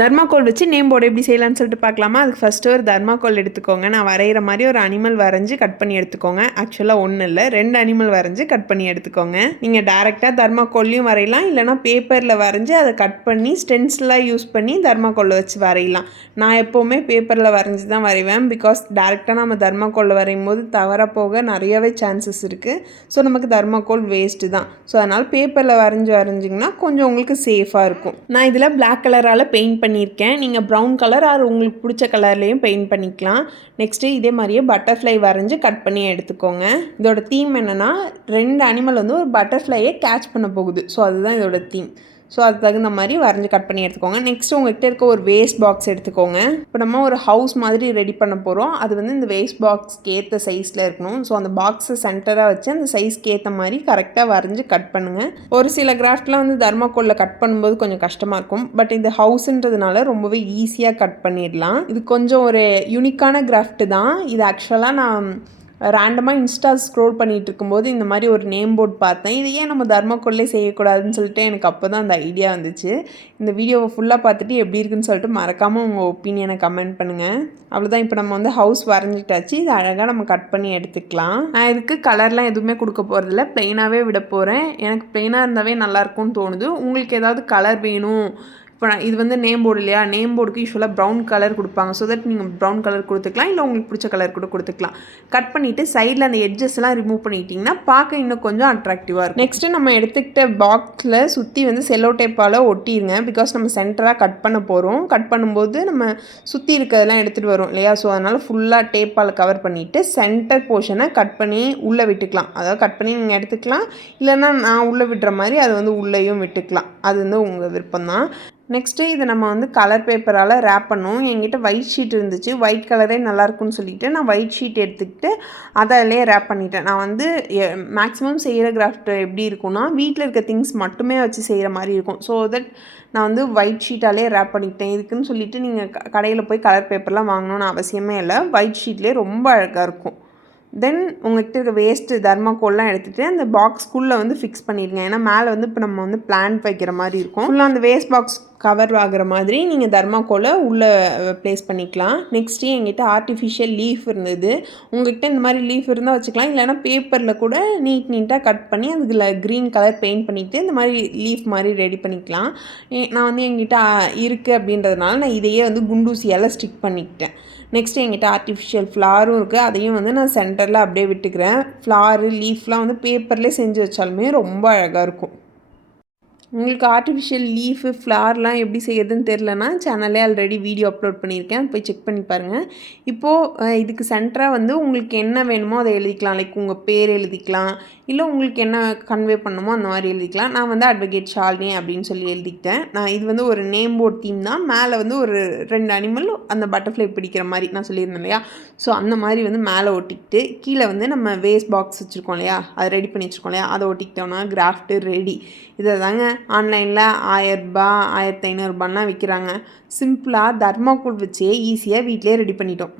தர்மாக்கோல் வச்சு name board எப்படி செய்யலாம்னு சொல்லிட்டு பார்க்கலாமா? அதுக்கு ஃபஸ்ட்டு ஒரு தர்மாக்கோல் எடுத்துக்கோங்க. நான் வரைகிற மாதிரி ஒரு அனிமல் வரைஞ்சி கட் பண்ணி எடுத்துக்கோங்க. ஆக்சுவலாக ஒன்றும் இல்லை, 2 அனிமல் வரைஞ்சி கட் பண்ணி எடுத்துக்கோங்க. நீங்கள் டேரெக்டாக தர்மாக்கோல்லையும் வரையலாம், இல்லைனா பேப்பரில் வரைஞ்சி அதை கட் பண்ணி ஸ்டென்சிலாக யூஸ் பண்ணி தர்மாக்கோலில் வச்சு வரையலாம். நான் எப்போவுமே பேப்பரில் வரைஞ்சி தான் வரைவேன். பிகாஸ் டேரெக்டாக நம்ம தர்மாக்கோலில் வரையும் போது தவற போக நிறையவே சான்சஸ் இருக்குது. ஸோ நமக்கு தர்மாக்கோல் வேஸ்ட்டு தான். ஸோ அதனால் பேப்பரில் வரைஞ்சிங்கன்னா கொஞ்சம் உங்களுக்கு சேஃபாக இருக்கும். நான் இதில் பிளாக் கலரால் பெயிண்ட் பண்ணியிருக்கேன். நீங்கள் ப்ரௌன் கலர் ஆர் உங்களுக்கு பிடிச்ச கலர்லேயும் பெயிண்ட் பண்ணிக்கலாம். நெக்ஸ்ட்டு இதே மாதிரியே பட்டர்ஃப்ளை வரைஞ்சி கட் பண்ணி எடுத்துக்கோங்க. இதோட தீம் என்னென்னா 2 அனிமல் வந்து ஒரு பட்டர்ஃப்ளையை கேட்ச் பண்ண போகுது. ஸோ அதுதான் இதோட தீம். ஸோ அதுக்கு தகுந்த மாதிரி வரைஞ்சி கட் பண்ணி எடுத்துக்கோங்க. நெக்ஸ்ட்டு உங்கள்கிட்ட இருக்க ஒரு வேஸ்ட் பாக்ஸ் எடுத்துக்கோங்க. இப்போ நம்ம ஒரு ஹவுஸ் மாதிரி ரெடி பண்ண போகிறோம். அது வந்து இந்த வேஸ்ட் பாக்ஸ்க்கு ஏற்ற சைஸில் இருக்கணும். ஸோ அந்த பாக்ஸை சென்டராக வச்சு அந்த சைஸ்க்கு ஏற்ற மாதிரி கரெக்டாக வரைஞ்சி கட் பண்ணுங்கள். ஒரு சில கிராஃப்ட்லாம் வந்து தர்மாக்கோலில் கட் பண்ணும்போது கொஞ்சம் கஷ்டமாக இருக்கும். பட் இந்த ஹவுஸுன்றதுனால ரொம்பவே ஈஸியாக கட் பண்ணிடலாம். இது கொஞ்சம் ஒரு யூனிக்கான கிராஃப்ட் தான். இது ஆக்சுவலாக நான் ரேண்டமாக இன்ஸ்டா ஸ்க்ரோல் பண்ணிகிட்டு இருக்கும்போது இந்த மாதிரி ஒரு நேம் போர்ட் பார்த்தேன். இது ஏன் நம்ம தர்மாக்கோல்லே செய்யக்கூடாதுன்னு சொல்லிட்டு எனக்கு அப்போ தான் அந்த ஐடியா வந்துச்சு. இந்த வீடியோவை ஃபுல்லாக பார்த்துட்டு எப்படி இருக்குன்னு சொல்லிட்டு மறக்காமல் உங்கள் ஒப்பீனியனை கமெண்ட் பண்ணுங்கள். அவ்வளோதான். இப்போ நம்ம வந்து ஹவுஸ் வரைஞ்சிட்டாச்சு. இது அழகாக நம்ம கட் பண்ணி எடுத்துக்கலாம். நான் இதுக்கு கலர்லாம் எதுவுமே கொடுக்க போகிறதில்ல, ப்ளெயினாகவே விட போகிறேன். எனக்கு ப்ளெயினாக இருந்தாவே நல்லாயிருக்கும்னு தோணுது. உங்களுக்கு ஏதாவது கலர் வேணும், இப்போ இது வந்து நேம் போர்டு இல்லையா, நேம் போர்டுக்கு யூஸ்வலாக ப்ரௌன் கலர் கொடுப்பாங்க. ஸோ தட் நீங்கள் ப்ரௌன் கலர் கொடுத்துக்கலாம், இல்லை உங்களுக்கு பிடிச்ச கலர் கூட கொடுத்துக்கலாம். கட் பண்ணிவிட்டு சைடில் அந்த எட்ஜஸ்லாம் ரிமூவ் பண்ணிட்டிங்கன்னா பார்க்க இன்னும் கொஞ்சம் அட்ராக்டிவாக இருக்கும். நெக்ஸ்ட்டு நம்ம எடுத்துக்கிட்ட பாக்ஸில் சுற்றி வந்து செல்லோ டேப்பால் ஒட்டிடுங்க. பிகாஸ் நம்ம சென்டராக கட் பண்ண போகிறோம். கட் பண்ணும்போது நம்ம சுற்றி இருக்கிறதெல்லாம் எடுத்துகிட்டு வரும் இல்லையா. ஸோ அதனால் ஃபுல்லாக டேப்பால் கவர் பண்ணிவிட்டு சென்டர் போர்ஷனை கட் பண்ணி உள்ளே விட்டுக்கலாம். அதாவது கட் பண்ணி நீங்கள் எடுத்துக்கலாம், இல்லைன்னா நான் உள்ளே விடுற மாதிரி அது வந்து உள்ளேயும் விட்டுக்கலாம். அது வந்து உங்கள் விருப்பம் தான். நெக்ஸ்ட்டு இதை நம்ம வந்து கலர் பேப்பரால் ரேப் பண்ணோம். என்கிட்ட ஒயிட் ஷீட் இருந்துச்சு. ஒயிட் கலரே நல்லாயிருக்குன்னு சொல்லிவிட்டு நான் ஒயிட் ஷீட் எடுத்துக்கிட்டு அதிலே ரேப் பண்ணிட்டேன். நான் வந்து மேக்ஸிமம் செய்கிற கிராஃப்ட் எப்படி இருக்கும்னா வீட்டில் இருக்க திங்ஸ் மட்டுமே வச்சு செய்கிற மாதிரி இருக்கும். ஸோ தட் நான் வந்து ஒயிட் ஷீட்டாலே ரேப் பண்ணிக்கிட்டேன். இதுக்குன்னு சொல்லிவிட்டு நீங்கள் கடையில் போய் கலர் பேப்பர்லாம் வாங்கணுன்னு அவசியமே இல்லை. ஒயிட் ஷீட்லேயே ரொம்ப அழகாக இருக்கும். தென் உங்கள்கிட்ட இருக்க வேஸ்ட்டு தர்மாக்கோல்லாம் எடுத்துகிட்டு அந்த பாக்ஸ்குள்ளே வந்து ஃபிக்ஸ் பண்ணிடுங்க. ஏன்னா மேலே வந்து இப்போ நம்ம வந்து பிளான்ட் வைக்கிற மாதிரி இருக்கும். ஃபுல்லாக அந்த வேஸ்ட் பாக்ஸ் கவர் ஆகிற மாதிரி நீங்கள் தர்மாக்கோலை உள்ளே ப்ளேஸ் பண்ணிக்கலாம். நெக்ஸ்ட்டு என்கிட்ட ஆர்டிஃபிஷியல் லீஃப் இருந்தது. உங்கள்கிட்ட இந்த மாதிரி லீஃப் இருந்தால் வச்சுக்கலாம், இல்லைனா பேப்பரில் கூட நீட்டாக கட் பண்ணி அதுக்கு க்ரீன் கலர் பெயிண்ட் பண்ணிவிட்டு இந்த மாதிரி லீஃப் மாதிரி ரெடி பண்ணிக்கலாம். நான் வந்து என்கிட்ட இருக்குது அப்படின்றதுனால நான் இதையே வந்து குண்டூசியால் ஸ்டிக் பண்ணிக்கிட்டேன். நெக்ஸ்ட்டு என்கிட்ட ஆர்டிஃபிஷியல் ஃப்ளாரும் இருக்குது. அதையும் வந்து நான் சென்டரில் அப்படியே விட்டுக்கிறேன். ஃப்ளாரு லீஃப்லாம் வந்து பேப்பர்லேயே செஞ்சு வச்சாலுமே ரொம்ப அழகாக இருக்கும். உங்களுக்கு ஆர்டிஃபிஷியல் லீஃபு ஃப்ளார்லாம் எப்படி செய்யறதுன்னு தெரிலனா சேனல்லே ஆல்ரெடி வீடியோ அப்லோட் பண்ணியிருக்கேன், போய் செக் பண்ணி பாருங்கள். இப்போது இதுக்கு சென்டராக வந்து உங்களுக்கு என்ன வேணுமோ அதை எழுதிக்கலாம். லைக் உங்கள் பேர் எழுதிக்கலாம், இல்லை உங்களுக்கு என்ன கன்வே பண்ணணுமோ அந்த மாதிரி எழுதிக்கலாம். நான் வந்து அட்வொகேட் ஷாலினி அப்படின்னு சொல்லி எழுதிக்கிட்டேன். நான் இது வந்து ஒரு நேம் போர்ட் தீம் தான். மேலே வந்து ஒரு 2 அனிமல் அந்த பட்டர்ஃப்ளை பிடிக்கிற மாதிரி நான் சொல்லியிருந்தேன் இல்லையா. ஸோ அந்த மாதிரி வந்து மேலே ஒட்டிக்கிட்டு கீழே வந்து நம்ம வேஸ்ட் பாக்ஸ் வச்சுருக்கோம் இல்லையா, அதை ரெடி பண்ணி வச்சுருக்கோம் இல்லையா, அதை ஒட்டிக்கிட்டோன்னா கிராஃப்ட்டு ரெடி. இதை தாங்க ஆன்லைனில் 1000 ரூபாய் 1500 ரூபாய்லாம் விற்கிறாங்க. சிம்பிளாக தர்மாக்கோல் வச்சே ஈஸியாக வீட்டிலே ரெடி பண்ணிட்டோம்.